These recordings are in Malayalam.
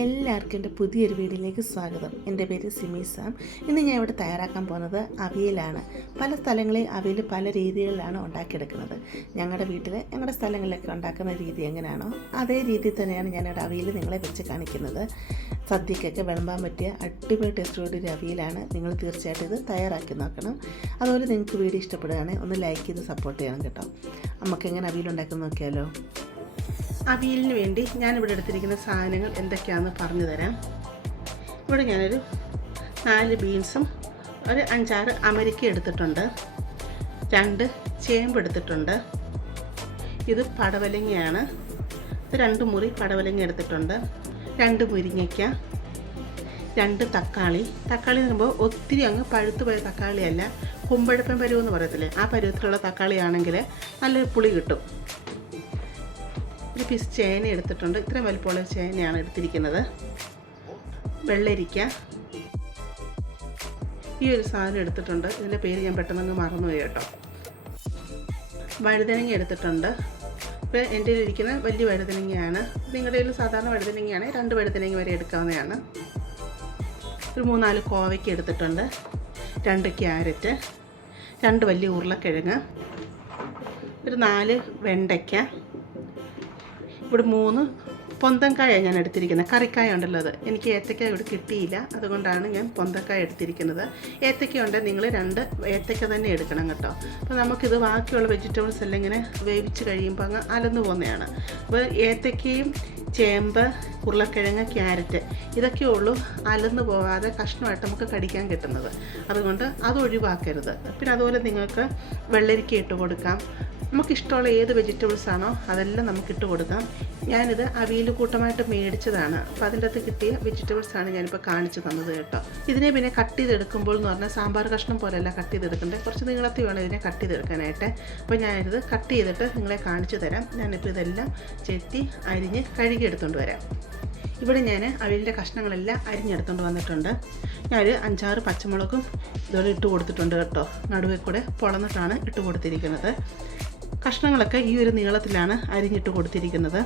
എല്ലാവർക്കും എൻ്റെ പുതിയൊരു വീഡിയോയിലേക്ക് സ്വാഗതം. എൻ്റെ പേര് സിമി സാം. ഇന്ന് ഞാൻ ഇവിടെ തയ്യാറാക്കാൻ പോകുന്നത് അവിയലാണ്. പല സ്ഥലങ്ങളിൽ അവിയൽ പല രീതികളിലാണ് ഉണ്ടാക്കിയെടുക്കുന്നത്. ഞങ്ങളുടെ വീട്ടിൽ ഞങ്ങളുടെ സ്ഥലങ്ങളിലൊക്കെ ഉണ്ടാക്കുന്ന രീതി എങ്ങനെയാണോ അതേ രീതിയിൽ തന്നെയാണ് ഞാനിവിടെ അവിയൽ നിങ്ങളെ വെച്ച് കാണിക്കുന്നത്. സദ്യക്കൊക്കെ വിളമ്പാൻ പറ്റിയ അടിപൊളി ടേസ്റ്റോടെ ഒരു അവിയലാണ്. നിങ്ങൾ തീർച്ചയായിട്ടും ഇത് തയ്യാറാക്കി നോക്കണം. അതുപോലെ നിങ്ങൾക്ക് വീഡിയോ ഇഷ്ടപ്പെടുകയാണെങ്കിൽ ഒന്ന് ലൈക്ക് ചെയ്ത് സപ്പോർട്ട് ചെയ്യണം കേട്ടോ. നമുക്കെങ്ങനെ അവിയൽ ഉണ്ടാക്കി നോക്കിയാലോ. അവിയലിന് വേണ്ടി ഞാനിവിടെ എടുത്തിരിക്കുന്ന സാധനങ്ങൾ എന്തൊക്കെയാണെന്ന് പറഞ്ഞു തരാം. ഇവിടെ ഞാനൊരു 4 ബീൻസും ഒരു 5-6 അമരിക്ക എടുത്തിട്ടുണ്ട്. 2 ചേമ്പ് എടുത്തിട്ടുണ്ട്. ഇത് പടവലങ്ങയാണ്. ഇത് 2 മുറി പടവലങ്ങ എടുത്തിട്ടുണ്ട്. 2 മുരിങ്ങയ്ക്ക, 2 തക്കാളി. തക്കാളി എന്ന് പറയുമ്പോൾ ഒത്തിരി അങ്ങ് പഴുത്തു പോയ തക്കാളിയല്ല, കുമ്പഴപ്പൻ പരുവെന്ന് പറയത്തില്ലേ, ആ പരുവത്തിലുള്ള തക്കാളിയാണെങ്കിൽ നല്ലൊരു പുളി കിട്ടും. ഒരു പീസ് ചേന എടുത്തിട്ടുണ്ട്. ഇത്രയും വലിപ്പമുള്ള ചേനയാണ് എടുത്തിരിക്കുന്നത്. വെള്ളരിക്ക, ഈ ഒരു സാധനം എടുത്തിട്ടുണ്ട്. ഇതിൻ്റെ പേര് ഞാൻ പെട്ടെന്ന് മറന്നുപോയി കേട്ടോ. വഴുതനങ്ങ എടുത്തിട്ടുണ്ട്. ഇപ്പോൾ എൻ്റെ ഇരിക്കുന്ന വലിയ വഴുതനങ്ങയാണ്. നിങ്ങളുടെ കയ്യിൽ സാധാരണ വഴുതനങ്ങയാണ് 2 വഴുതനങ്ങ വരെ എടുക്കാവുന്നതാണ്. ഒരു 3-4 കോവയ്ക്ക് എടുത്തിട്ടുണ്ട്. 2 ക്യാരറ്റ്, 2 വലിയ ഉരുളക്കിഴങ്ങ്, ഒരു 4 വെണ്ടയ്ക്ക, ഇവിടെ 3 പൊന്തക്കായ ഞാൻ എടുത്തിരിക്കുന്നത്. കറിക്കായ ഉണ്ടല്ലോ, അത് എനിക്ക് ഏത്തക്ക ഇവിടെ കിട്ടിയില്ല, അതുകൊണ്ടാണ് ഞാൻ പൊന്തക്കായ എടുത്തിരിക്കുന്നത്. ഏത്തക്ക ഉണ്ടെങ്കിൽ നിങ്ങൾ 2 ഏത്തക്ക തന്നെ എടുക്കണം കേട്ടോ. അപ്പോൾ നമുക്കിത് ബാക്കിയുള്ള വെജിറ്റബിൾസ് എല്ലാം ഇങ്ങനെ വേവിച്ച് കഴിയുമ്പോൾ അങ്ങ് അലന്നു പോകുന്നതാണ്. അപ്പോൾ ഏത്തക്കയും ചേമ്പ്, ഉരുളക്കിഴങ്ങ്, ക്യാരറ്റ് ഇതൊക്കെ ഉള്ളൂ അലന്നു പോകാതെ കഷ്ണമായിട്ട് നമുക്ക് കടിക്കാൻ കിട്ടുന്നത്. അതുകൊണ്ട് അത് ഒഴിവാക്കരുത്. പിന്നെ അതുപോലെ നിങ്ങൾക്ക് വെള്ളരിക്ക ഇട്ട് കൊടുക്കാം. നമുക്കിഷ്ടമുള്ള ഏത് വെജിറ്റബിൾസ് ആണോ അതെല്ലാം നമുക്കിട്ട് കൊടുക്കാം. ഞാനിത് അവിയൽ കൂട്ടമായിട്ട് മേടിച്ചതാണ്. അപ്പോൾ അതിൻ്റെ അകത്ത് കിട്ടിയ വെജിറ്റബിൾസാണ് ഞാനിപ്പോൾ കാണിച്ചു തന്നത് കേട്ടോ. ഇതിനെ പിന്നെ കട്ട് ചെയ്തെടുക്കുമ്പോൾ എന്ന് പറഞ്ഞാൽ സാമ്പാർ കഷ്ണം പോലെയല്ല കട്ട് ചെയ്തെടുക്കേണ്ടത്, കുറച്ച് നീളത്തിൽ വേണം ഇതിനെ കട്ട് ചെയ്തെടുക്കാനായിട്ട്. അപ്പോൾ ഞാനിത് കട്ട് ചെയ്തിട്ട് നിങ്ങളെ കാണിച്ചു തരാം. ഞാനിപ്പോൾ ഇതെല്ലാം ചെത്തി അരിഞ്ഞ് കഴുകിയെടുത്തുകൊണ്ട് വരാം. ഇവിടെ ഞാൻ അവിയലിൻ്റെ കഷ്ണങ്ങളെല്ലാം അരിഞ്ഞെടുത്തുകൊണ്ട് വന്നിട്ടുണ്ട്. ഞാനൊരു 5-6 പച്ചമുളകും ഇതുപോലെ ഇട്ട് കൊടുത്തിട്ടുണ്ട് കേട്ടോ. നടുവേ കൂടെ പൊളന്നിട്ടാണ് ഇട്ട് കൊടുത്തിരിക്കുന്നത്. കഷ്ണങ്ങളൊക്കെ ഈ ഒരു നീളത്തിലാണ് അരിഞ്ഞിട്ട് കൊടുത്തിരിക്കുന്നത്.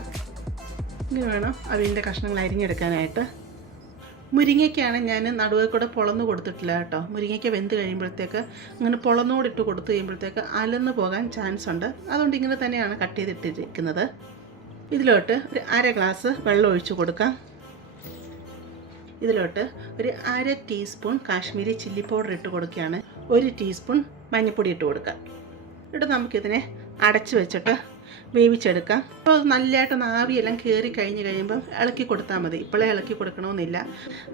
ഇങ്ങനെ വേണം അവിയലിൻ്റെ കഷ്ണങ്ങൾ അരിഞ്ഞെടുക്കാനായിട്ട്. മുരിങ്ങയ്ക്കാണ് ഞാൻ നടുവേ കൂടെ പൊളന്ന് കൊടുത്തിട്ടില്ല കേട്ടോ. മുരിങ്ങയ്ക്ക വെന്ത് കഴിയുമ്പോഴത്തേക്ക് അങ്ങനെ പൊളന്നോടിട്ട് കൊടുത്തു കഴിയുമ്പോഴത്തേക്ക് അലന്ന് പോകാൻ ചാൻസ് ഉണ്ട്. അതുകൊണ്ട് ഇങ്ങനെ തന്നെയാണ് കട്ട് ചെയ്തിട്ടിരിക്കുന്നത്. ഇതിലോട്ട് ഒരു 1/2 ഗ്ലാസ് വെള്ളം ഒഴിച്ച് കൊടുക്കാം. ഇതിലോട്ട് ഒരു 1/2 ടീസ്പൂൺ കാശ്മീരി ചില്ലി പൗഡർ ഇട്ട് കൊടുക്കുകയാണ്. 1 ടീസ്പൂൺ മഞ്ഞൾപ്പൊടി ഇട്ട് കൊടുക്കാം. എന്നിട്ട് നമുക്കിതിനെ അടച്ച് വെച്ചിട്ട് വേവിച്ചെടുക്കാം. അപ്പോൾ നല്ലതായിട്ട് ആവിയെല്ലാം കയറി കഴിയുമ്പം ഇളക്കി കൊടുത്താൽ മതി. ഇപ്പോഴേ ഇളക്കി കൊടുക്കണമെന്നില്ല.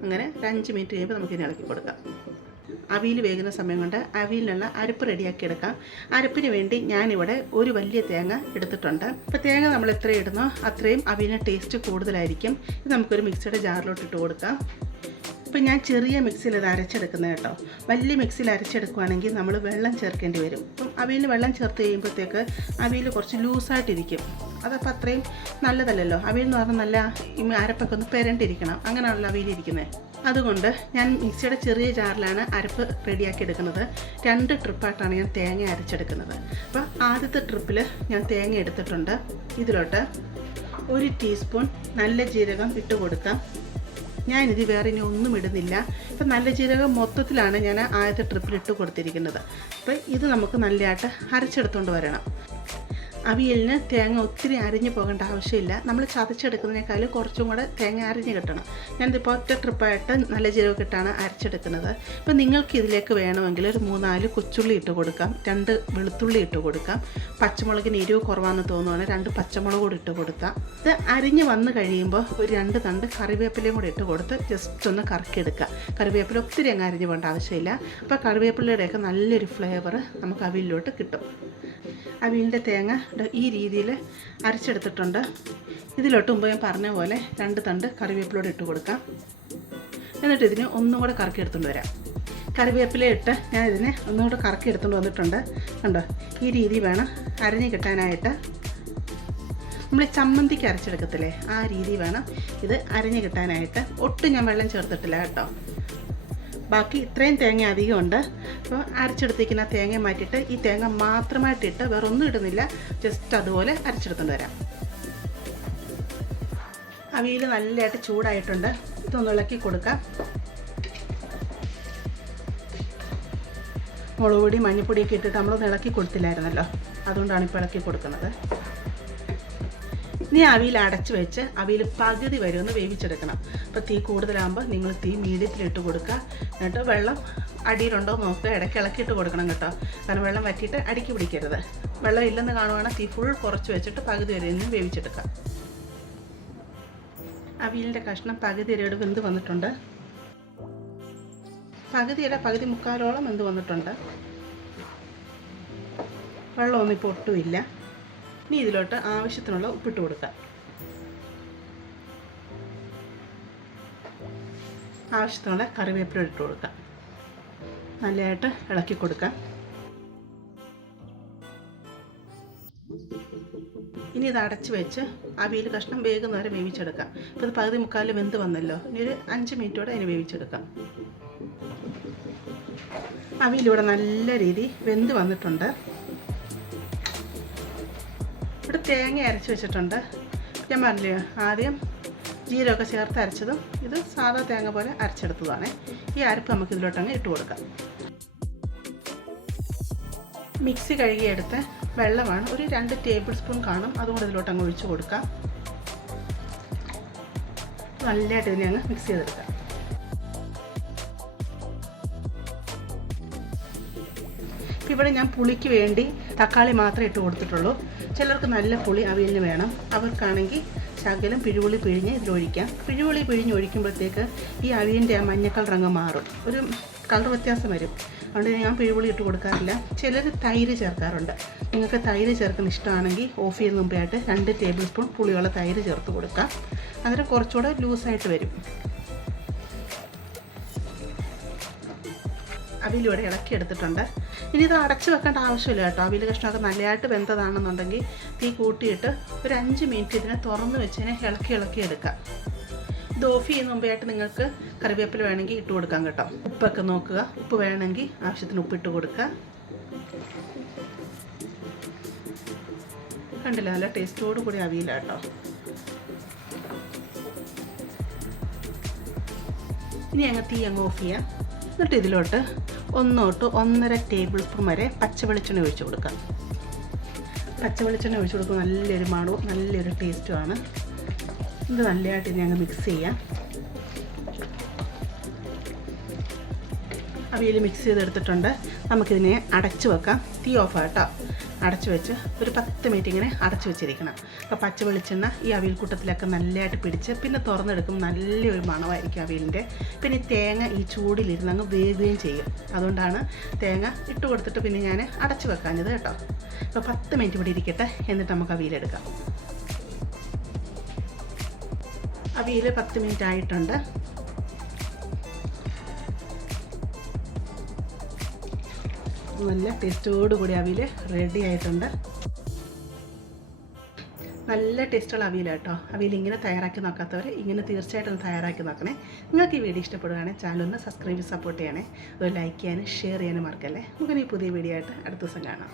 അങ്ങനെ ഒരു 5 മിനിറ്റ് കഴിയുമ്പോൾ നമുക്കിതിനെ ഇളക്കി കൊടുക്കാം. അവിയൽ വേകുന്ന സമയം കൊണ്ട് അവിയലിനുള്ള അരപ്പ് റെഡിയാക്കി എടുക്കാം. അരപ്പിന് വേണ്ടി ഞാനിവിടെ ഒരു വലിയ തേങ്ങ എടുത്തിട്ടുണ്ട്. അപ്പോൾ തേങ്ങ നമ്മൾ എത്ര ഇടുന്നോ അത്രയും അവിയലിന് ടേസ്റ്റ് കൂടുതലായിരിക്കും. ഇത് നമുക്കൊരു മിക്സിയുടെ ജാറിലോട്ട് ഇട്ട് കൊടുക്കാം. ഇപ്പം ഞാൻ ചെറിയ മിക്സിയിൽ ഇത് അരച്ചെടുക്കുന്നത് കേട്ടോ. വലിയ മിക്സിയിൽ അരച്ചെടുക്കുകയാണെങ്കിൽ നമ്മൾ വെള്ളം ചേർക്കേണ്ടി വരും. അപ്പം അവിയലിന് വെള്ളം ചേർത്ത് കഴിയുമ്പോഴത്തേക്ക് അവിയൽ കുറച്ച് ലൂസായിട്ടിരിക്കും. അതപ്പോൾ അത്രയും നല്ലതല്ലല്ലോ. അവിയൽ എന്ന് പറഞ്ഞാൽ നല്ല അരപ്പൊക്കെ ഒന്ന് പെരണ്ടിരിക്കണം, അങ്ങനെയാണല്ലോ അവിയലിരിക്കുന്നത്. അതുകൊണ്ട് ഞാൻ മിക്സിയുടെ ചെറിയ ജാറിലാണ് അരപ്പ് റെഡിയാക്കി എടുക്കുന്നത്. 2 ട്രിപ്പായിട്ടാണ് ഞാൻ തേങ്ങ അരച്ചെടുക്കുന്നത്. അപ്പോൾ ആദ്യത്തെ ട്രിപ്പിൽ ഞാൻ തേങ്ങ എടുത്തിട്ടുണ്ട്. ഇതിലോട്ട് 1 ടീസ്പൂൺ നല്ല ജീരകം ഇട്ട് കൊടുക്കാം. ഞാനിത് വേറെ ഇനി ഒന്നും ഇടുന്നില്ല. ഇപ്പം നല്ല ജീരകം മൊത്തത്തിലാണ് ഞാൻ ആദ്യത്തെ ട്രിപ്പിൽ ഇട്ട് കൊടുത്തിരിക്കുന്നത്. അപ്പോൾ ഇത് നമുക്ക് നല്ലതായിട്ട് അരച്ചെടുത്തുകൊണ്ട് വരണം. അവിയലിന് തേങ്ങ ഒത്തിരി അരിഞ്ഞു പോകേണ്ട ആവശ്യമില്ല. നമ്മൾ ചതച്ചെടുക്കുന്നതിനേക്കാളും കുറച്ചും കൂടെ തേങ്ങ അരിഞ്ഞ് കിട്ടണം. ഞാനിതിപ്പോൾ ഒറ്റ ട്രിപ്പായിട്ട് നല്ല ജീരകം ഇട്ടാണ് അരച്ചെടുക്കുന്നത്. ഇപ്പോൾ നിങ്ങൾക്ക് ഇതിലേക്ക് വേണമെങ്കിൽ ഒരു 3-4 കൊച്ചുള്ളി ഇട്ട് കൊടുക്കാം. 2 വെളുത്തുള്ളി ഇട്ട് കൊടുക്കാം. പച്ചമുളകിന് എരിവ് കുറവാണെന്ന് തോന്നുവാണെങ്കിൽ 2 പച്ചമുളക് കൂടി ഇട്ട് കൊടുക്കാം. ഇത് അരിഞ്ഞ് വന്ന് കഴിയുമ്പോൾ ഒരു 2 തണ്ട് കറിവേപ്പിലയും കൂടി ഇട്ട് കൊടുത്ത് ജസ്റ്റ് ഒന്ന് കറക്കിയെടുക്കുക. കറിവേപ്പില ഒത്തിരി അങ്ങ് അരിഞ്ഞ് പോകേണ്ട ആവശ്യമില്ല. അപ്പോൾ കറിവേപ്പിലയുടെയൊക്കെ നല്ലൊരു ഫ്ലേവർ നമുക്ക് അവിയലിലോട്ട് കിട്ടും. അവിയലിൻ്റെ തേങ്ങ ഈ രീതിയിൽ അരച്ചെടുത്തിട്ടുണ്ട്. ഇതിലോട്ട് മുമ്പ് ഞാൻ പറഞ്ഞ പോലെ 2 തണ്ട് കറിവേപ്പിലോട് ഇട്ട് കൊടുക്കാം. എന്നിട്ട് ഇതിന് ഒന്നും കൂടെ കറക്കി എടുത്തുകൊണ്ട് വരാം. കറിവേപ്പില ഇട്ട് ഞാൻ ഇതിനെ ഒന്നുകൂടെ കറക്കി എടുത്തുകൊണ്ട് വന്നിട്ടുണ്ട്. കണ്ടോ, ഈ രീതി വേണം അരഞ്ഞ് കിട്ടാനായിട്ട്. നമ്മൾ ചമ്മന്തിക്ക് അരച്ചെടുക്കത്തില്ലേ, ആ രീതി വേണം ഇത് അരഞ്ഞ് കിട്ടാനായിട്ട്. ഒട്ടും ഞാൻ വെള്ളം ചേർത്തിട്ടില്ല കേട്ടോ. ബാക്കി ഇത്രയും തേങ്ങ അധികമുണ്ട്. അപ്പോൾ അരച്ചെടുത്തിരിക്കുന്ന തേങ്ങ മാറ്റിയിട്ട് ഈ തേങ്ങ മാത്രമായിട്ടിട്ട് വേറെ ഒന്നും ഇടുന്നില്ല, ജസ്റ്റ് അതുപോലെ അരച്ചെടുത്തുകൊണ്ട് വരാം. അവിയൽ നല്ലതായിട്ട് ചൂടായിട്ടുണ്ട്. ഇതൊന്ന് ഇളക്കി കൊടുക്കാം. മുളക് പൊടി മഞ്ഞൾപ്പൊടിയൊക്കെ ഇട്ടിട്ട് നമ്മളൊന്ന് ഇളക്കി കൊടുത്തില്ലായിരുന്നല്ലോ, അതുകൊണ്ടാണ് ഇപ്പോൾ ഇളക്കി കൊടുക്കുന്നത്. ഇനി അവിയൽ അടച്ച് വെച്ച് അവിയൽ പകുതി വരെ ഒന്ന് വേവിച്ചെടുക്കണം. അപ്പോൾ തീ കൂടുതലാകുമ്പോൾ നിങ്ങൾ തീ മീഡിയത്തിലിട്ട് കൊടുക്കുക. എന്നിട്ട് വെള്ളം അടിയിലുണ്ടോ നോക്കുക, ഇടയ്ക്ക് ഇളക്കിയിട്ട് കൊടുക്കണം കേട്ടോ. കാരണം വെള്ളം വറ്റിയിട്ട് അടിക്ക് പിടിക്കരുത്. വെള്ളം ഇല്ലെന്ന് കാണുവാണെങ്കിൽ തീ ഫുൾ കുറച്ച് വെച്ചിട്ട് പകുതി വരെ ഒന്ന് വേവിച്ചെടുക്കാം. അവിയലിൻ്റെ കഷ്ണം പകുതി വരെ വെന്ത് വന്നിട്ടുണ്ട്. പകുതിയല്ല, പകുതി മുക്കാലോളം വെന്ത് വന്നിട്ടുണ്ട്. വെള്ളമൊന്നും ഇപ്പോൾ ഒട്ടുമില്ല. ഇനി ഇതിലോട്ട് ആവശ്യത്തിനുള്ള ഉപ്പിട്ട് കൊടുക്കാം. ആവശ്യത്തിനുള്ള കറിവേപ്പില ഇട്ട് കൊടുക്കാം. നല്ലതായിട്ട് ഇളക്കി കൊടുക്കാം. ഇനി ഇത് അടച്ച് വെച്ച് അവിയൽ കഷ്ണം വേഗം വേവിച്ചെടുക്കാം. ഇപ്പോൾ ഇത് പകുതി മുക്കാൽ വെന്ത് വന്നല്ലോ. ഇനി ഒരു 5 മിനിറ്റോടെ അതിന് വേവിച്ചെടുക്കാം. അവിയലിവിടെ നല്ല രീതി വെന്ത് വന്നിട്ടുണ്ട്. ഇവിടെ തേങ്ങ അരച്ച് വെച്ചിട്ടുണ്ട്. ഞാൻ പറഞ്ഞില്ലേ ആദ്യം ജീരകമൊക്കെ ചേർത്ത് അരച്ചതും ഇത് സാധാ തേങ്ങ പോലെ അരച്ചെടുത്തതാണ്. ഈ അരപ്പ് നമുക്ക് ഇതിലോട്ടങ്ങ് ഇട്ട് കൊടുക്കാം. മിക്സി കഴുകിയെടുത്ത വെള്ളമാണ്, ഒരു 2 ടേബിൾ സ്പൂൺ കാണും. അതുകൊണ്ട് ഇതിലോട്ടങ്ങ് ഒഴിച്ച് കൊടുക്കാം. നല്ലതായിട്ട് ഇതിനെ അങ്ങ് മിക്സ് ചെയ്തെടുക്കാം. ഇവിടെ ഞാൻ പുളിക്ക് വേണ്ടി തക്കാളി മാത്രമേ ഇട്ട് കൊടുത്തിട്ടുള്ളൂ. ചിലർക്ക് നല്ല പുളി അവിയലിന് വേണം. അവർക്കാണെങ്കിൽ ശകലം പിഴുപുളി പിഴിഞ്ഞ് ഇതിലൊഴിക്കാം. പിഴുപുളി പിഴിഞ്ഞ് ഒഴിക്കുമ്പോഴത്തേക്ക് ഈ അവിയലിൻ്റെ ആ മഞ്ഞ കളർ അങ്ങ് മാറും, ഒരു കളർ വ്യത്യാസം വരും. അതുകൊണ്ട് ഞാൻ പിഴുപുളി ഇട്ട് കൊടുക്കാറില്ല. ചിലർ തൈര് ചേർക്കാറുണ്ട്. നിങ്ങൾക്ക് തൈര് ചേർക്കുന്ന ഇഷ്ടമാണെങ്കിൽ ഓഫ് ചെയ്യുന്ന മുമ്പായിട്ട് 2 ടേബിൾ സ്പൂൺ പുളിയുള്ള തൈര് ചേർത്ത് കൊടുക്കാം. അന്നേരം കുറച്ചുകൂടെ ലൂസായിട്ട് വരും. അവിയലിവിടെ ഇളക്കി എടുത്തിട്ടുണ്ട്. ഇനി ഇത് അടച്ച് വെക്കേണ്ട ആവശ്യമില്ല കേട്ടോ. അവിയൽ കഷ്ണമൊക്കെ നല്ലതായിട്ട് വെന്തതാണെന്നുണ്ടെങ്കിൽ തീ കൂട്ടിയിട്ട് ഒരു 5 മിനിറ്റ് ഇതിനെ തുറന്ന് വെച്ചതിനെ ഇളക്കി എടുക്കാം. ഇത് ഓഫ് ചെയ്യുന്ന മുമ്പായിട്ട് നിങ്ങൾക്ക് കറിവേപ്പില വേണമെങ്കിൽ ഇട്ട് കൊടുക്കാം കേട്ടോ. ഉപ്പൊക്കെ നോക്കുക. ഉപ്പ് വേണമെങ്കിൽ ആവശ്യത്തിന് ഉപ്പിട്ട് കൊടുക്കുക. കണ്ടില്ല, നല്ല ടേസ്റ്റോട് കൂടി അവിയല കേട്ടോ. ഇനി തീ അങ്ങ് ഓഫ് ചെയ്യാം. എന്നിട്ട് ഇതിലോട്ട് 1 to 1.5 ടേബിൾ സ്പൂൺ വരെ പച്ചവെളിച്ചെണ്ണ ഒഴിച്ച് കൊടുക്കാം. പച്ചവെളിച്ചെണ്ണ ഒഴിച്ച് കൊടുക്കുമ്പോൾ നല്ലൊരു മണവും നല്ലൊരു ടേസ്റ്റുമാണ്. ഇത് നല്ലതായിട്ട് ഇനി അങ്ങ് മിക്സ് ചെയ്യാം. അവിയൽ മിക്സ് ചെയ്തെടുത്തിട്ടുണ്ട്. നമുക്കിതിനെ അടച്ച് വെക്കാം. തീ ഓഫ് ആട്ടോ. അടച്ച് വെച്ച് ഒരു 10 മിനിറ്റ് ഇങ്ങനെ അടച്ച് വെച്ചിരിക്കണം. അപ്പോൾ പച്ച വെളിച്ചെണ്ണ ഈ അവിയൽ കൂട്ടത്തിലൊക്കെ നല്ലതായിട്ട് പിടിച്ച് പിന്നെ തുറന്നെടുക്കും നല്ലൊരു മണമായിരിക്കും അവിയലിൻ്റെ. പിന്നെ തേങ്ങ ഈ ചൂടിലിരുന്ന് അങ്ങ് വേകുകയും ചെയ്യും. അതുകൊണ്ടാണ് തേങ്ങ ഇട്ട് കൊടുത്തിട്ട് പിന്നെ ഞാൻ അടച്ച് വെക്കാഞ്ഞത് കേട്ടോ. അപ്പോൾ 10 മിനിറ്റ് ഇവിടെ ഇരിക്കട്ടെ. എന്നിട്ട് നമുക്ക് അവിയലെടുക്കാം. അവിയൽ 10 മിനിറ്റ് ആയിട്ടുണ്ട്. നല്ല ടേസ്റ്റോടുകൂടി അവിയൽ റെഡി ആയിട്ടുണ്ട്. നല്ല ടേസ്റ്റുള്ള അവിയൽ കേട്ടോ. അവിയൽ ഇങ്ങനെ തയ്യാറാക്കി നോക്കാത്തവർ ഇങ്ങനെ തീർച്ചയായിട്ടും തയ്യാറാക്കി നോക്കണേ. നിങ്ങൾക്ക് ഈ വീഡിയോ ഇഷ്ടപ്പെടുകയാണെങ്കിൽ ചാനലൊന്ന് സബ്സ്ക്രൈബ് സപ്പോർട്ട് ചെയ്യണേ. അത് ലൈക്ക് ചെയ്യാനും ഷെയർ ചെയ്യാനും മറക്കല്ലേ. നമുക്കിനി പുതിയ വീഡിയോ ആയിട്ട് അടുത്ത ദിവസം കാണാം.